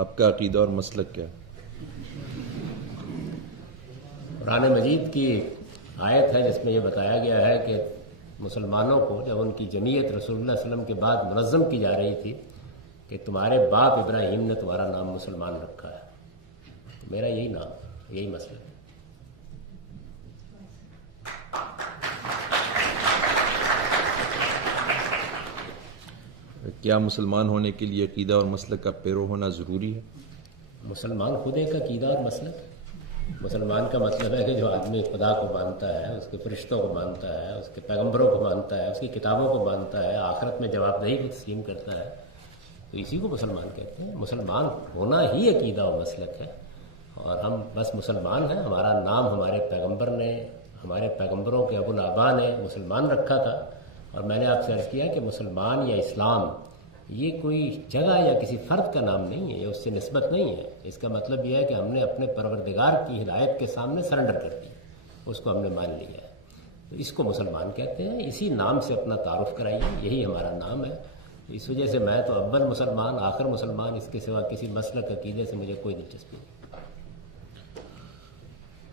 آپ کا عقیدہ اور مسلک کیا ہے؟ قرآن مجید کی آیت ہے جس میں یہ بتایا گیا ہے کہ مسلمانوں کو جب ان کی جمعیت رسول اللہ صلی اللہ علیہ وسلم کے بعد منظم کی جا رہی تھی کہ تمہارے باپ ابراہیم نے تمہارا نام مسلمان رکھا ہے، تو میرا یہی نام ہے، یہی مسئلہ ہے۔ کیا مسلمان ہونے کے لیے عقیدہ اور مسلک کا پیرو ہونا ضروری ہے؟ مسلمان خود ایک عقیدہ اور مسلک ہے۔ مسلمان کا مطلب ہے کہ جو آدمی خدا کو مانتا ہے، اس کے فرشتوں کو مانتا ہے، اس کے پیغمبروں کو مانتا ہے، اس کی کتابوں کو مانتا ہے، آخرت میں جواب دہی کو تسلیم کرتا ہے، تو اسی کو مسلمان کہتے ہیں۔ مسلمان ہونا ہی عقیدہ و مسلک ہے، اور ہم بس مسلمان ہیں۔ ہمارا نام ہمارے پیغمبر نے، ہمارے پیغمبروں کے ابو الآباء نے مسلمان رکھا تھا، اور میں نے آپ سے عرض کیا کہ مسلمان یا اسلام یہ کوئی جگہ یا کسی فرد کا نام نہیں ہے، یہ اس سے نسبت نہیں ہے۔ اس کا مطلب یہ ہے کہ ہم نے اپنے پروردگار کی ہدایت کے سامنے سرنڈر کر دیا، اس کو ہم نے مان لیا ہے، تو اس کو مسلمان کہتے ہیں۔ اسی نام سے اپنا تعارف کرائیے، یہی ہمارا نام ہے۔ اس وجہ سے میں تو اول مسلمان آخر مسلمان، اس کے سوا کسی مسلک عقیدے سے مجھے کوئی دلچسپی نہیں۔